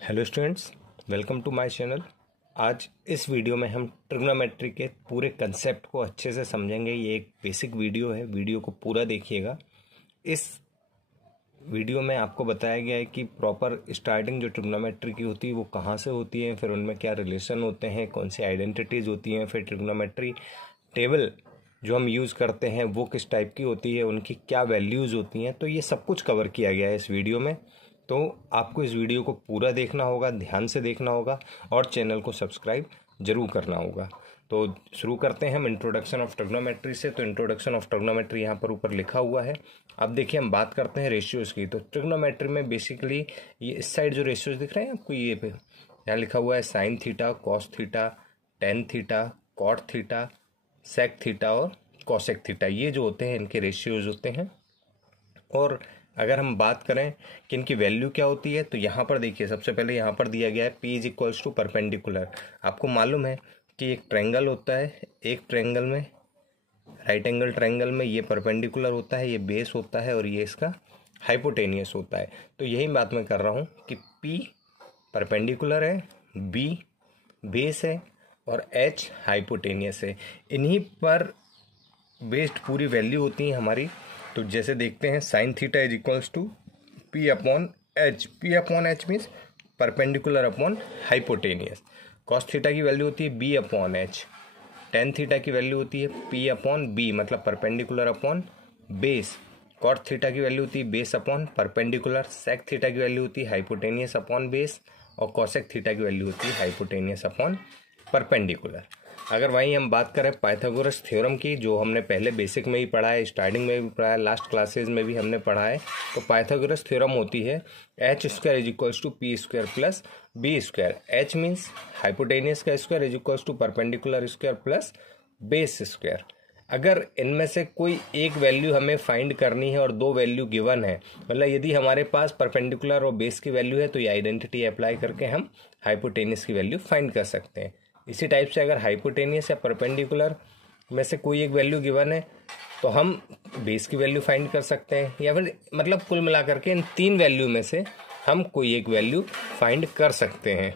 Hello students, welcome to my channel. आज इस video में हम ट्रिग्नोमेट्री के पूरे कंसेप्ट को अच्छे से समझेंगे। ये एक बेसिक वीडियो है, वीडियो को पूरा देखिएगा। इस वीडियो में आपको बताया गया है कि प्रॉपर स्टार्टिंग जो ट्रिग्नोमेट्री की होती है वो कहाँ से होती है, फिर उनमें क्या रिलेशन होते हैं, कौन सी आइडेंटिटीज़ होती हैं, फिर ट्रिग्नोमेट्री टेबल जो हम यूज़ करते हैं वो किस टाइप की होती है, उनकी क्या वैल्यूज़ होती हैं। तो ये सब कुछ कवर किया गया है इस वीडियो में। तो आपको इस वीडियो को पूरा देखना होगा, ध्यान से देखना होगा और चैनल को सब्सक्राइब जरूर करना होगा। तो शुरू करते हैं हम इंट्रोडक्शन ऑफ ट्रिग्नोमेट्री से। तो इंट्रोडक्शन ऑफ ट्रिग्नोमेट्री यहाँ पर ऊपर लिखा हुआ है। अब देखिए हम बात करते हैं रेशियोज़ की। तो ट्रिग्नोमेट्री में बेसिकली ये इस साइड जो रेशियोज़ दिख रहे हैं आपको, ये पे यहाँ लिखा हुआ है sine theta, cos theta, tan theta, cot theta, sec theta और कॉसेक थीटा। ये जो होते हैं इनके रेशियोज़ होते हैं। और अगर हम बात करें कि इनकी वैल्यू क्या होती है, तो यहाँ पर देखिए सबसे पहले यहाँ पर दिया गया है P is equals to perpendicular. आपको मालूम है कि एक ट्रायंगल होता है, एक ट्रायंगल में राइट एंगल ट्रायंगल में ये परपेंडिकुलर होता है, ये बेस होता है और ये इसका हाइपोटेनियस होता है। तो यही बात मैं कर रहा हूँ कि P परपेंडिकुलर है, B बेस है और H हाइपोटेनियस है। इन्हीं पर बेस्ड पूरी वैल्यू होती है हमारी। तो जैसे देखते हैं sine theta is equals to P upon H. P upon H means perpendicular upon hypotenuse. Cos theta की वैल्यू होती है B upon H. Tan theta की वैल्यू होती है पी अपॉन बी मतलब perpendicular upon base. Cot theta की value होती है base upon perpendicular. Sec theta की वैल्यू होती है हाइपोटेनियस अपॉन बेस और कॉसेक थीटा की वैल्यू होती है हाइपोटेनियस अपॉन परपेंडिकुलर। अगर वहीं हम बात करें पाइथागोरस थ्योरम की, जो हमने पहले बेसिक में ही पढ़ा है, स्टार्टिंग में भी पढ़ा है, लास्ट क्लासेज में भी हमने पढ़ा है। तो पाइथागोरस थ्योरम होती है H square is equals to P square plus B square. H means hypotenuse का square is equals to perpendicular square plus base square. अगर इनमें से कोई एक वैल्यू हमें फाइंड करनी है और दो वैल्यू गिवन है, मतलब यदि हमारे पास परपेंडिकुलर और बेस की वैल्यू है, तो ये आइडेंटिटी अप्लाई करके हम हाइपोटेनियस की वैल्यू फाइंड कर सकते हैं। इसी टाइप से अगर हाइपोटेनियस या परपेंडिकुलर में से कोई एक वैल्यू गिवन है तो हम बेस की वैल्यू फाइंड कर सकते हैं, या फिर मतलब कुल मिलाकर के इन तीन वैल्यू में से हम कोई एक वैल्यू फाइंड कर सकते हैं।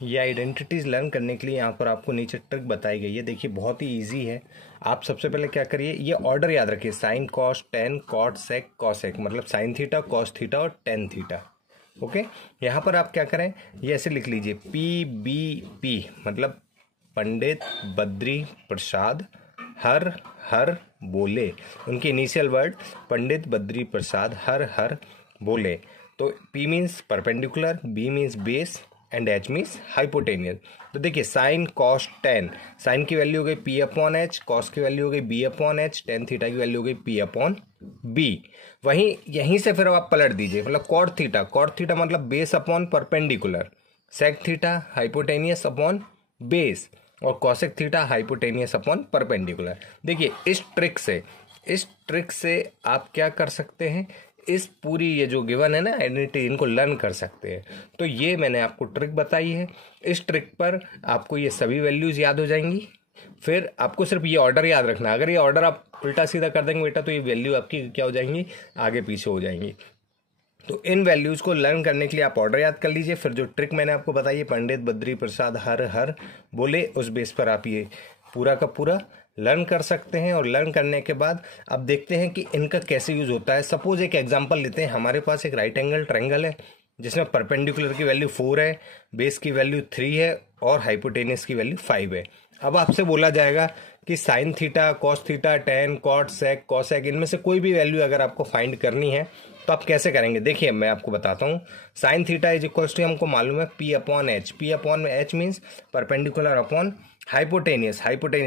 ये आइडेंटिटीज लर्न करने के लिए यहाँ पर आपको नीचे ट्रिक बताई गई है। देखिए बहुत ही इजी है। आप सबसे पहले क्या करिए, ये ऑर्डर याद रखिए, sine cos tan cot sec cosec, मतलब साइन थीटा कॉस थीटा और टेन थीटा। ओके, यहाँ पर आप क्या करें, ये ऐसे लिख लीजिए पी बी पी मतलब पंडित बद्री प्रसाद हर हर बोले। उनके इनिशियल वर्ड पंडित बद्री प्रसाद हर हर बोले। तो P means perpendicular, B means base and H means hypotenuse. तो देखिए साइन कॉस टेन, साइन की वैल्यू हो गई P अपॉन एच, कॉस की वैल्यू हो गई B upon H, tan theta की वैल्यू हो गई P अपॉन B। वहीं यहीं से फिर आप पलट दीजिए, मतलब कॉट थीटा मतलब base upon perpendicular, sec theta hypotenuse upon base और cosec theta hypotenuse upon perpendicular. देखिए इस ट्रिक से आप क्या कर सकते हैं, इस पूरी ये जो गिवन है ना आइडेंटिटी, इनको लर्न कर सकते हैं। तो ये मैंने आपको ट्रिक बताई है। इस ट्रिक पर आपको ये सभी वैल्यूज याद हो जाएंगी। फिर आपको सिर्फ ये ऑर्डर याद रखना। अगर ये ऑर्डर आप उल्टा सीधा कर देंगे बेटा, तो ये वैल्यू आपकी क्या हो जाएंगी, आगे पीछे हो जाएंगी। तो इन वैल्यूज को लर्न करने के लिए आप ऑर्डर याद कर लीजिए। फिर जो ट्रिक मैंने आपको बताई है पंडित बद्री प्रसाद हर हर बोले, उस बेस पर आप ये पूरा का पूरा लर्न कर सकते हैं। और लर्न करने के बाद अब देखते हैं कि इनका कैसे यूज होता है। सपोज एक एग्जांपल लेते हैं, हमारे पास एक राइट एंगल ट्रायंगल है जिसमें परपेंडिकुलर की वैल्यू 4 है, बेस की वैल्यू 3 है और हाइपोटेनियस की वैल्यू 5 है। अब आपसे बोला जाएगा कि sine theta cos theta tan cot sec cosec, इनमें से कोई भी वैल्यू अगर आपको फाइंड करनी है तो आप कैसे करेंगे। देखिए मैं आपको बताता हूँ। Sine theta is equals to हमको मालूम है P upon H. P upon H means perpendicular upon hypotenuse.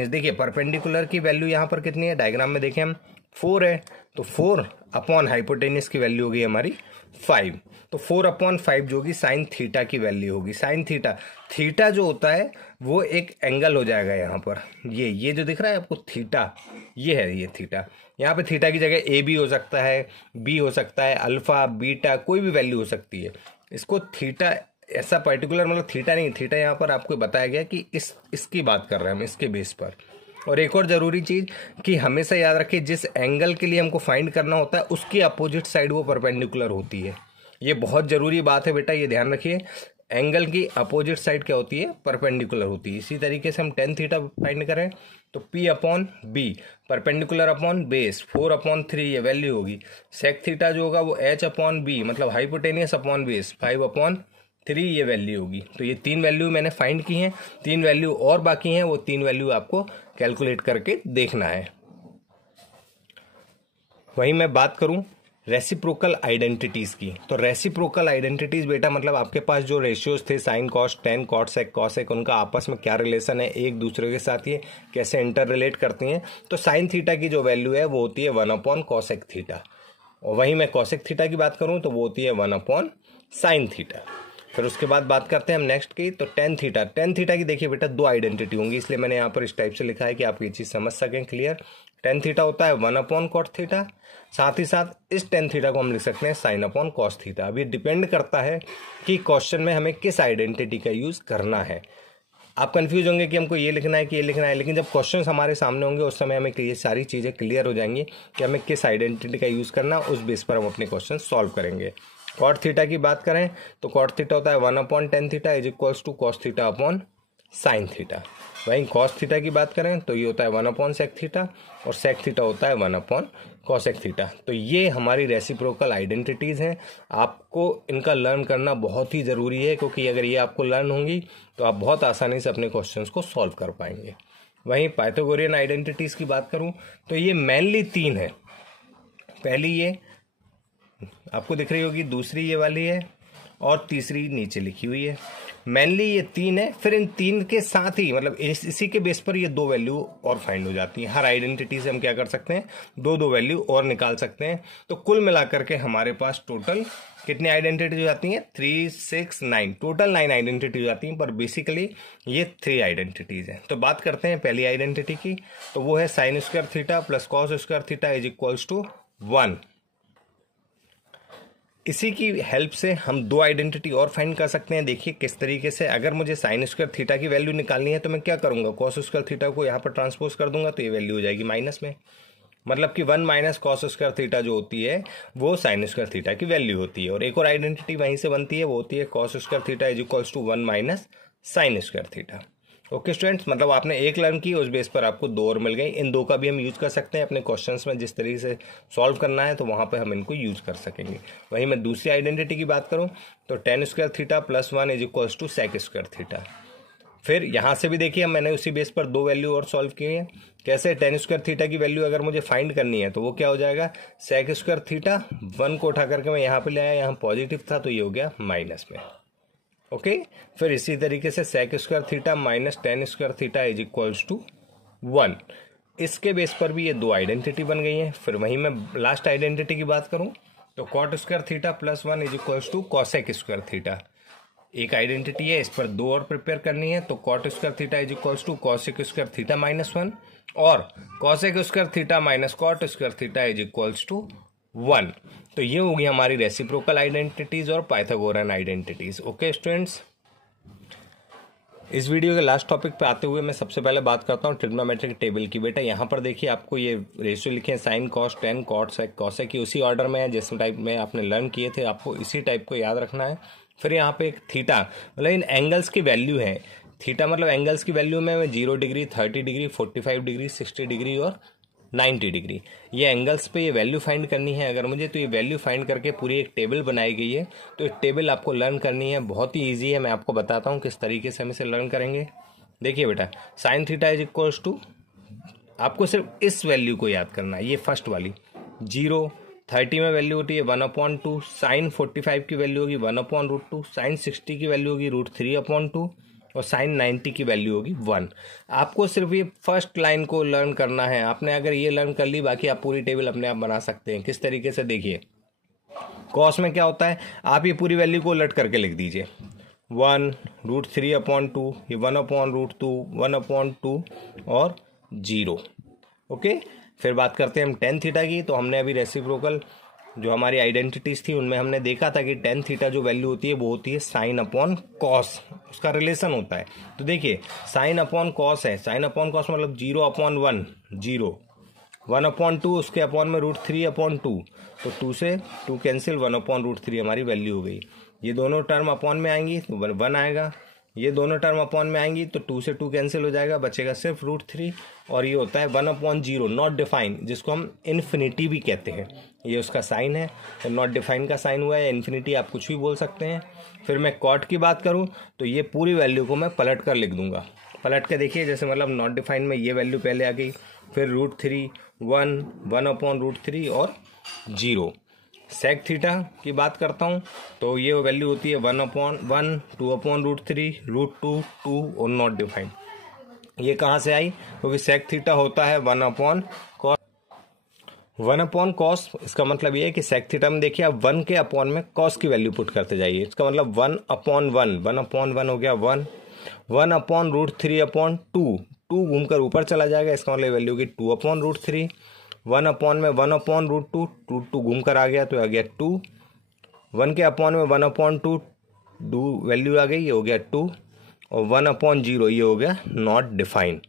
देखिए परपेंडिकुलर की वैल्यू यहाँ पर कितनी है, डायग्राम में देखें हम 4 है, तो 4 अपॉन हाइपोटेनियस की वैल्यू होगी हमारी 5। तो 4 अपॉन 5 जो होगी साइन थीटा की वैल्यू होगी। साइन थीटा जो होता है वो एक एंगल हो जाएगा यहाँ पर। ये जो दिख रहा है आपको थीटा, ये है ये थीटा। यहाँ पे थीटा की जगह ए भी हो सकता है, बी हो सकता है, अल्फा बीटा कोई भी वैल्यू हो सकती है। इसको थीटा ऐसा पर्टिकुलर मतलब थीटा नहीं, थीटा यहाँ पर आपको बताया गया कि इसकी बात कर रहे हैं हम, इसके बेस पर। और एक और ज़रूरी चीज़ कि हमेशा याद रखिए जिस एंगल के लिए हमको फाइंड करना होता है उसकी अपोजिट साइड वो परपेंडिकुलर होती है। ये बहुत जरूरी बात है बेटा, ये ध्यान रखिए। एंगल की अपोजिट साइड क्या होती है? परपेंडिकुलर होती है। इसी तरीके से हम टेन थीटा फाइंड करें तो P upon B, perpendicular upon base, 4/3 ये वैल्यू होगी। सेक थीटा जो होगा वो H अपॉन बी, मतलब हाइपोटेनियस अपॉन बेस, 5/3 ये वैल्यू होगी। तो ये 3 वैल्यू मैंने फाइंड की हैं, 3 वैल्यू और बाकी हैं, वो 3 वैल्यू आपको कैलकुलेट करके देखना है। वहीं मैं बात करूं रेसिप्रोकल आइडेंटिटीज की, तो रेसिप्रोकल आइडेंटिटीज बेटा मतलब आपके पास जो रेशियोज थे sine cos tan cot sec cosec, उनका आपस में क्या रिलेशन है, एक दूसरे के साथ ये कैसे इंटर रिलेट करती हैं। तो साइन थीटा की जो वैल्यू है वो होती है 1/कॉसेक थीटा, और वहीं मैं कॉसेक थीटा की बात करूं तो वो होती है 1/साइन थीटा। फिर उसके बाद बात करते हैं हम नेक्स्ट की, तो टेन थीटा की देखिए बेटा 2 आइडेंटिटी होंगी, इसलिए मैंने यहाँ पर इस टाइप से लिखा है कि आप ये चीज समझ सकें क्लियर। टेन थीटा होता है 1/कॉट थीटा, साथ ही साथ इस टेन थीटा को हम लिख सकते हैं साइन अपॉन कॉस थीटा। अब ये डिपेंड करता है कि क्वेश्चन में हमें किस आइडेंटिटी का यूज करना है। आप कंफ्यूज होंगे कि हमको ये लिखना है कि ये लिखना है, लेकिन जब क्वेश्चन हमारे सामने होंगे उस समय हमें ये सारी चीजें क्लियर हो जाएंगी कि हमें किस आइडेंटिटी का यूज करना, उस बेस पर हम अपने क्वेश्चन सॉल्व करेंगे। कॉट थीटा की बात करें तो कॉट थीटा होता है 1/tan theta is equals to cos theta upon sine theta. वहीं कॉस थीटा की बात करें तो ये होता है 1/sec थीटा, और सेक थीटा होता है 1/cosec थीटा। तो ये हमारी रेसिप्रोकल आइडेंटिटीज हैं। आपको इनका लर्न करना बहुत ही जरूरी है, क्योंकि अगर ये आपको लर्न होंगी तो आप बहुत आसानी से अपने क्वेश्चंस को सॉल्व कर पाएंगे। वहीं पाइथागोरियन आइडेंटिटीज की बात करूं तो ये मेनली 3 है। पहली ये आपको दिख रही होगी, दूसरी ये वाली है, और तीसरी नीचे लिखी हुई है। मेनली ये 3 है। फिर इन 3 के साथ ही मतलब इसी के बेस पर ये 2 वैल्यू और फाइंड हो जाती है। हर आइडेंटिटी से हम क्या कर सकते हैं, 2 वैल्यू और निकाल सकते हैं। तो कुल मिलाकर के हमारे पास टोटल कितनी आइडेंटिटी हो जाती हैं? 3, 6, 9, टोटल 9 आइडेंटिटी हो जाती हैं, पर बेसिकली ये 3 आइडेंटिटीज हैं। तो बात करते हैं पहली आइडेंटिटी की, तो वो है sine square theta plus cos square theta is equals to 1। इसी की हेल्प से हम 2 आइडेंटिटी और फाइंड कर सकते हैं। देखिए किस तरीके से, अगर मुझे साइन स्क्वायर थीटा की वैल्यू निकालनी है तो मैं क्या करूंगा, कॉस स्क्वायर थीटा को यहाँ पर ट्रांसपोज कर दूंगा, तो ये वैल्यू हो जाएगी माइनस में। मतलब कि 1 माइनस कॉस स्क्वायर थीटा जो होती है वो साइन स्क्वायर थीटा की वैल्यू होती है। और एक और आइडेंटिटी वहीं से बनती है, वो होती है cos square theta is equals to 1 minus sine square theta. Okay students, मतलब आपने एक लर्न की, उस बेस पर आपको 2 और मिल गई। इन 2 का भी हम यूज कर सकते हैं अपने क्वेश्चंस में, जिस तरीके से सॉल्व करना है तो वहां पर हम इनको यूज कर सकेंगे। वहीं मैं दूसरी आइडेंटिटी की बात करूं तो tan square theta plus 1 is equals to sec square theta. फिर यहां से भी देखिए मैंने उसी बेस पर 2 वैल्यू और सॉल्व की है। कैसे? टेन स्क्वायर थीटा की वैल्यू अगर मुझे फाइंड करनी है तो वो क्या हो जाएगा, सेक स्क्वायर थीटा, 1 को उठा करके मैं यहाँ पे ले आया, यहाँ पॉजिटिव था तो ये हो गया माइनस में। ओके फिर इसी तरीके से sec square theta minus tan square theta is equals to 1। इसके बेस पर भी ये 2 आइडेंटिटी बन गई हैं। फिर वहीं मैं लास्ट आइडेंटिटी की बात करूं तो cot square theta plus 1 is equals to cosec square theta. एक आइडेंटिटी है, इस पर 2 और प्रिपेयर करनी है, तो cot square theta is equals to cosec square theta minus 1, और cosec square theta minus cot square theta is equals to 1। तो ये होगी हमारी रेसिप्रोकल आइडेंटिटीज और पाइथागोरियन आइडेंटिटीज। ओके स्टूडेंट्स, इस वीडियो के लास्ट टॉपिक पे आते हुए मैं सबसे पहले बात करता हूँ ट्रिग्नोमेट्रिक टेबल की। बेटा यहाँ पर देखिए आपको ये रेशियो लिखे हैं, sine cos tan cot sec cosec की उसी ऑर्डर में है जिस टाइप में आपने लर्न किए थे, आपको इसी टाइप को याद रखना है। फिर यहाँ पे एक थीटा, मतलब इन एंगल्स की वैल्यू है। थीटा मतलब एंगल्स की वैल्यू में 0 डिग्री, 30 डिग्री, 45 डिग्री, 60 डिग्री और 90 डिग्री, ये एंगल्स पे ये वैल्यू फाइंड करनी है अगर मुझे। तो ये वैल्यू फाइंड करके पूरी एक टेबल बनाई गई है। तो एक टेबल आपको लर्न करनी है, बहुत ही इजी है। मैं आपको बताता हूँ किस तरीके से हम इसे लर्न करेंगे। देखिए बेटा, sine theta is equals to, आपको सिर्फ इस वैल्यू को याद करना है, ये फर्स्ट वाली 0, 30 में वैल्यू होती है 1/2, साइन 45 की वैल्यू होगी 1/√2, साइन 60 की वैल्यू होगी √3/2, और साइन 90 की वैल्यू होगी 1। आपको सिर्फ ये फर्स्ट लाइन को लर्न करना है। आपने अगर ये लर्न कर ली, बाकी आप पूरी टेबल अपने आप बना सकते हैं। किस तरीके से, देखिए कॉस में क्या होता है, आप ये पूरी वैल्यू को उलट करके लिख दीजिए, 1 √3/2, ये 1/√2, 1/2 और 0। ओके फिर बात करते हैं हम टेन थीटा की। तो हमने अभी रेसिप्रोकल जो हमारी आइडेंटिटीज थी उनमें हमने देखा था कि टेन थीटा जो वैल्यू होती है वो होती है साइन अपॉन कॉस, उसका रिलेशन होता है। तो देखिए साइन अपॉन कॉस है, साइन अपॉन कॉस मतलब 0/1, 0, 1/2 उसके अपॉन में √3/2, तो 2 से 2 कैंसिल, 1/√3 हमारी वैल्यू हो गई। ये दोनों टर्म अपॉन में आएंगी तो 1 आएगा, ये दोनों टर्म अपॉन में आएंगी तो 2 से 2 कैंसिल हो जाएगा, बचेगा सिर्फ √3। और ये होता है 1/0 नॉट डिफाइन, जिसको हम इन्फिनिटी भी कहते हैं। ये उसका साइन है, तो नॉट डिफाइन का साइन हुआ है, इन्फिनिटी आप कुछ भी बोल सकते हैं। फिर मैं कॉट की बात करूं तो ये पूरी वैल्यू को मैं पलट कर लिख दूंगा। पलट के देखिए, जैसे मतलब नॉट डिफाइन में ये वैल्यू पहले आ गई, फिर √3, 1/√3 और 0। सेक थीटा की बात करता हूँ तो ये वैल्यू होती है 1/1, 2/√3, √2, 2 और नॉट डिफाइंड। ये कहाँ से आई? क्योंकि सेक थीटा होता है 1/cos। 1/cos, इसका मतलब ये है कि सेक थीटा में देखिए आप 1 के अपॉन में cos की वैल्यू पुट करते जाइए। इसका मतलब 1/1, 1/1 हो गया 1, 1/√3/2, 2 घूमकर ऊपर चला जाएगा, इसका मतलब वैल्यू होगी 2/√3। 1 अपॉन में 1/√2, 2 घूम कर आ गया तो आ गया 2। 1 के अपॉन में 1/2, 2 वैल्यू आ गई, ये हो गया 2। और 1/0 ये हो गया नॉट डिफाइन।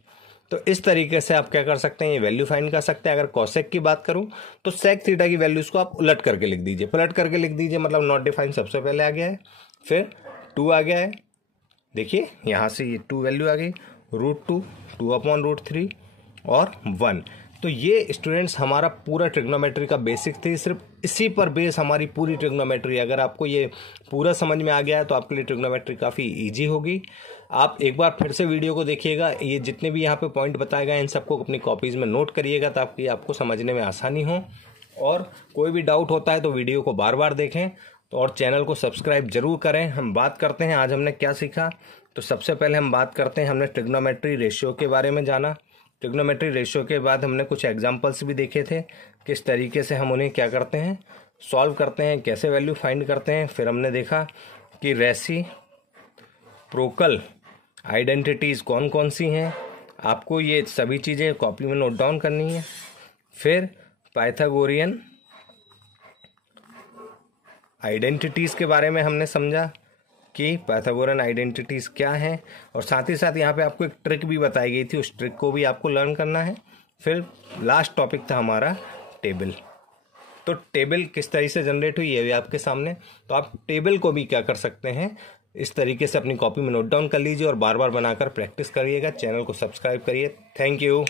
तो इस तरीके से आप क्या कर सकते हैं, ये वैल्यू फाइंड कर सकते हैं। अगर कॉसेक की बात करूं तो सेक थीटा की वैल्यूज को आप उलट करके लिख दीजिए, पलट करके लिख दीजिए, मतलब नॉट डिफाइन सबसे पहले आ गया है, फिर 2 आ गया है, देखिए यहाँ से ये 2 वैल्यू आ गई, √2, 2/√3 और 1। तो ये स्टूडेंट्स हमारा पूरा ट्रिग्नोमेट्री का बेसिक थी, सिर्फ इसी पर बेस हमारी पूरी ट्रिग्नोमेट्री। अगर आपको ये पूरा समझ में आ गया है तो आपके लिए ट्रिग्नोमेट्री काफ़ी इजी होगी। आप एक बार फिर से वीडियो को देखिएगा, ये जितने भी यहाँ पे पॉइंट बताए गए इन सबको अपनी कॉपीज़ में नोट करिएगा ताकि आपको समझने में आसानी हो। और कोई भी डाउट होता है तो वीडियो को बार बार देखें तो और चैनल को सब्सक्राइब जरूर करें। हम बात करते हैं आज हमने क्या सीखा। तो सबसे पहले हम बात करते हैं, हमने ट्रिग्नोमेट्री रेशियो के बारे में जाना। ट्रिग्नोमेट्री रेशियो के बाद हमने कुछ एग्जांपल्स भी देखे थे, किस तरीके से हम उन्हें क्या करते हैं, सॉल्व करते हैं, कैसे वैल्यू फाइंड करते हैं। फिर हमने देखा कि रेसिप्रोकल आइडेंटिटीज़ कौन कौन सी हैं, आपको ये सभी चीज़ें कॉपी में नोट डाउन करनी है। फिर पाइथागोरियन आइडेंटिटीज़ के बारे में हमने समझा कि पाइथागोरियन आइडेंटिटीज़ क्या हैं, और साथ ही साथ यहाँ पे आपको एक ट्रिक भी बताई गई थी, उस ट्रिक को भी आपको लर्न करना है। फिर लास्ट टॉपिक था हमारा टेबल। तो टेबल किस तरीके से जनरेट हुई ये भी आपके सामने। तो आप टेबल को भी क्या कर सकते हैं, इस तरीके से अपनी कॉपी में नोट डाउन कर लीजिए और बार बार बनाकर प्रैक्टिस करिएगा। चैनल को सब्सक्राइब करिए। Thank you.